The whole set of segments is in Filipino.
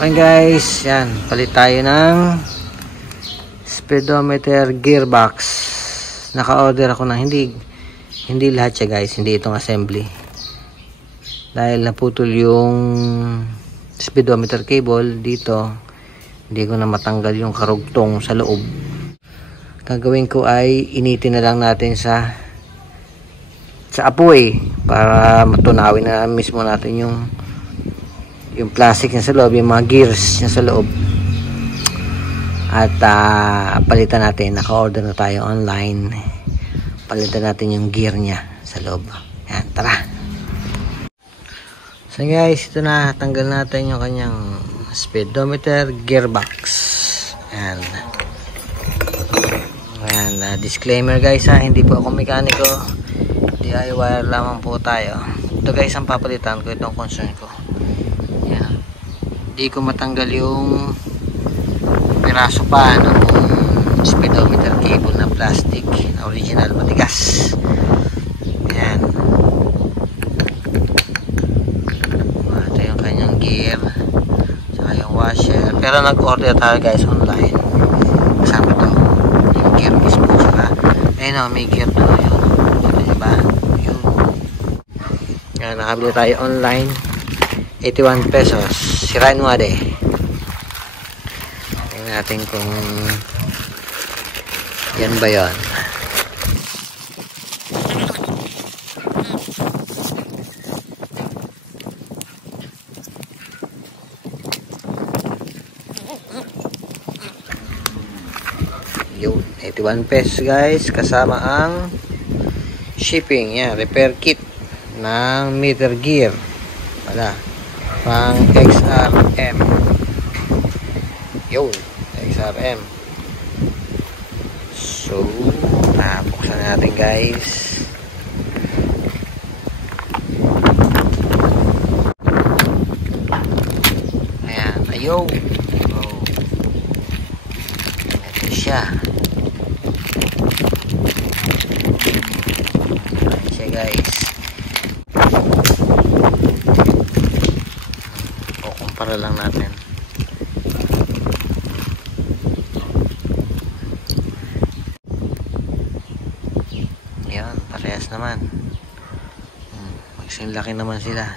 Okay guys, yan, palit tayo ng speedometer gearbox. Naka-order ako ng hindi lahat siya guys, hindi itong assembly. Dahil naputol yung speedometer cable dito, hindi ko na matanggal yung karugtong sa loob. Gagawin ko ay initin na lang natin sa apoy para matunawin na mismo natin yung plastic niya sa loob, yung mga gears niya sa loob. At palitan natin, naka-order na tayo online. Palitan natin yung gear niya sa loob. Yan, tara. So guys, ito na, tanggal natin yung kanyang speedometer gearbox. Yan. Yan, disclaimer guys ha, hindi po ako mekaniko. DIY lamang po tayo. Ito guys ang papalitan ko, itong concern ko. Yan. Hindi ko matanggal yung piraso pa ng speedometer cable na plastic na original, matigas. Yan. Ito yung kanyang gear, saka yung washer. Pero nag-order tayo guys online. Kasama to yung gear mismo, saka ayun o, may gear to yun. Ito diba? Yun. Yan, nakabili tayo online, 81 pesos. Sirain mo ade. Tingnan natin kung yan ba yun. Yun, 81 pesos guys, kasama ang shipping. Yan, repair kit ng meter gear. Wala, pang XRM. Yun, XRM. So, buksan natin guys. Ayan, ayaw. Oh. Ito siya. Ayan siya guys. Kukumpara lang natin. Yan, parehas naman. Magsing laki naman sila.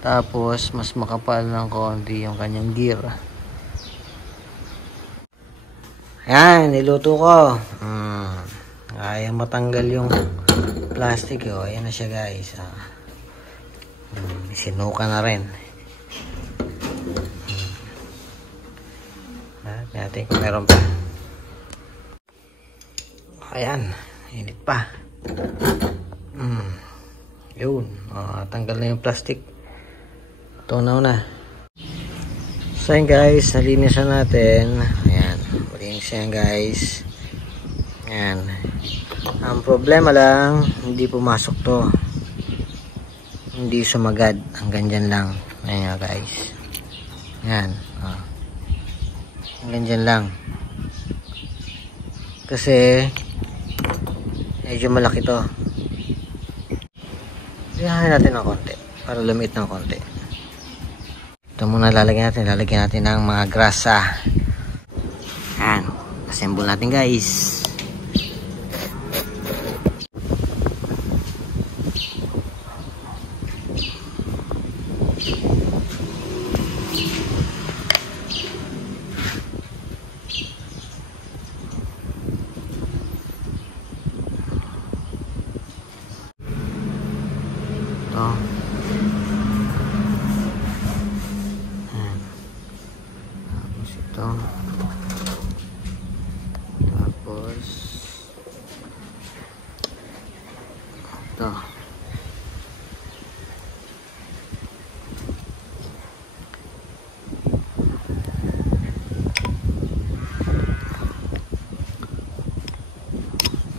Tapos mas makapal ng konti yung kanyang gear. Yan, niluto ko. Kaya matanggal yung plastic. Oh. Ayan na siya guys. Sinuka na rin. Natin kung meron pa. Ayan, init pa. Yun, tanggal na yung plastic. Tunaw na. So yun guys, nalinisan natin. Ayan, malinis yan guys. Ayan. Ang problema lang, hindi pumasok to. Hindi sumagad. Hanggang dyan lang. Ayan guys. Ayan. Hanggang dyan lang. Kasi medyo malaki to. Ihahin natin ng konti para lumit ng konti. Ito muna lalagyan natin ng mga grasa. Yan, assemble natin guys. Tapos ito.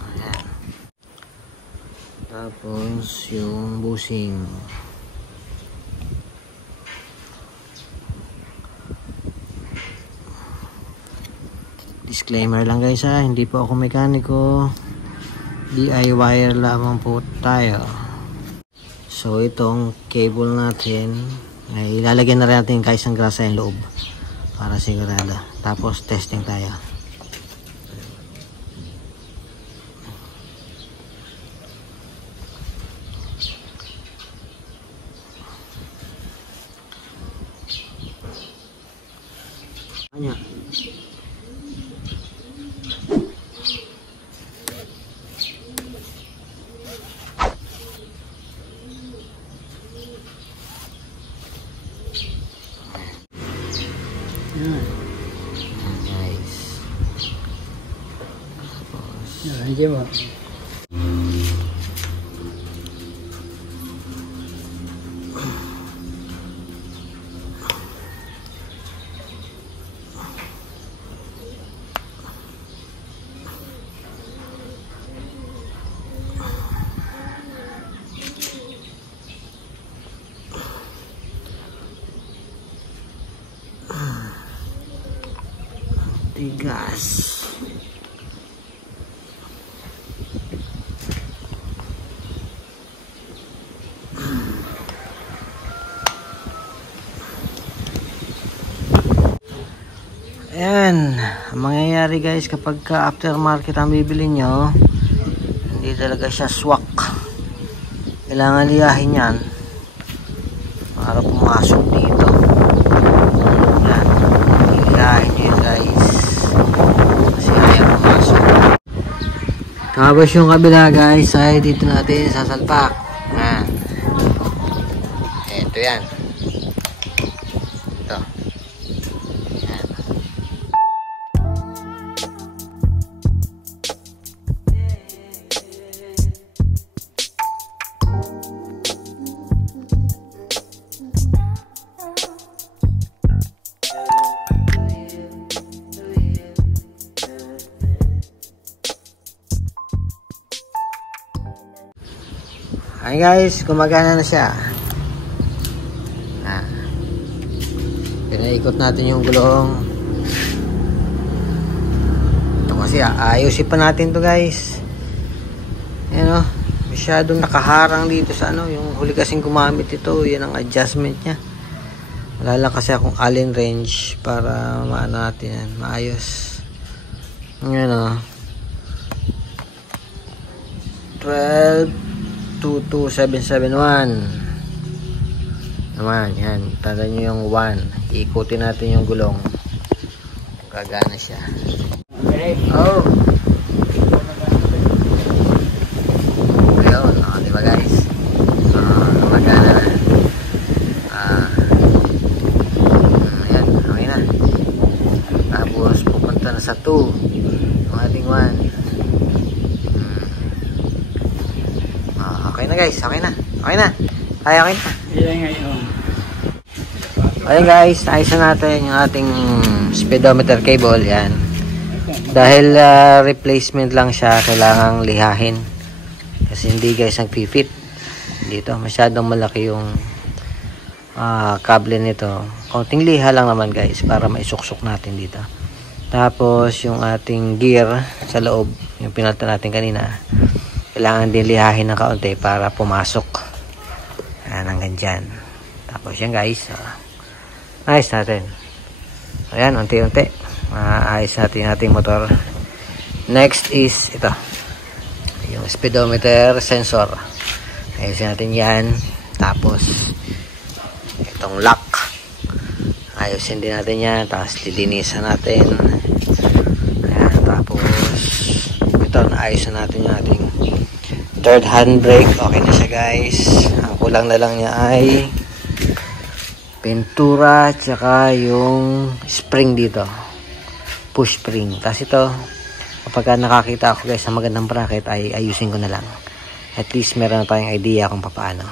Ayan. Tapos yung busing. Disclaimer lang guys ha, hindi po ako mekaniko, DIY lamang po tayo. So itong cable natin Ay, ilalagyan na rin natin kahit isang grasa yung loob para sigurado. Tapos testing tayo. Anya. Nice. Hindi mo. Tigas. Ayan, ang mangyayari guys kapag aftermarket ang bibili nyo, hindi talaga siya swak. Kailangan liyahin yan para pumasok dito. Yan, liyahin nyo yun guys kasi ayaw pumasok. Tapos yung kabila guys ay dito natin sasalpak. Yan, ito yan. Ito. Hi guys, gumagana na siya. Pinaikot natin yung gulong. Ito kasi ayusin pa natin to guys. Ayan o, masyadong nakaharang dito sa ano. Yung huli kasing gumamit ito, yan ang adjustment nya. Wala lang kasi akong allen wrench para maano natin yan, maayos. Ayan o, 12-22771 naman, yan, tanda nyo yung 1, iikutin natin yung gulong, gagana siya. Oh, ayun, diba guys, gumagana na. Ayan, okay na. Tapos pupunta na sa 2 yung ating 1. Okay na guys, okay na. Okay na. Okay na. Ayan guys, naayos na natin yung ating speedometer cable. Yan. Dahil replacement lang siya, kailangang lihahin. Kasi hindi guys nag-fit dito. Masyadong malaki yung kable nito. Konting liha lang naman guys para maisuksok natin dito. Tapos yung ating gear sa loob, yung pinalta natin kanina, kailangan din lihahin ng kaunti para pumasok. Ayan, hanggang dyan. Tapos yan guys, ayos natin. Ayan, unti-unti ayos natin yung ating motor. Next is ito, yung speedometer sensor. Ayusin natin yan. Tapos itong lock, ayusin din natin yan. Tapos lilinisan natin. Ayan, tapos ito, naayos na natin yung ating third handbrake. Okay na siya guys. Ang kulang na lang niya ay pintura tsaka yung spring dito, push spring. Tapos ito, kapag nakakita ako guys sa magandang bracket ay ayusin ko na lang. At least meron na tayong idea kung paano.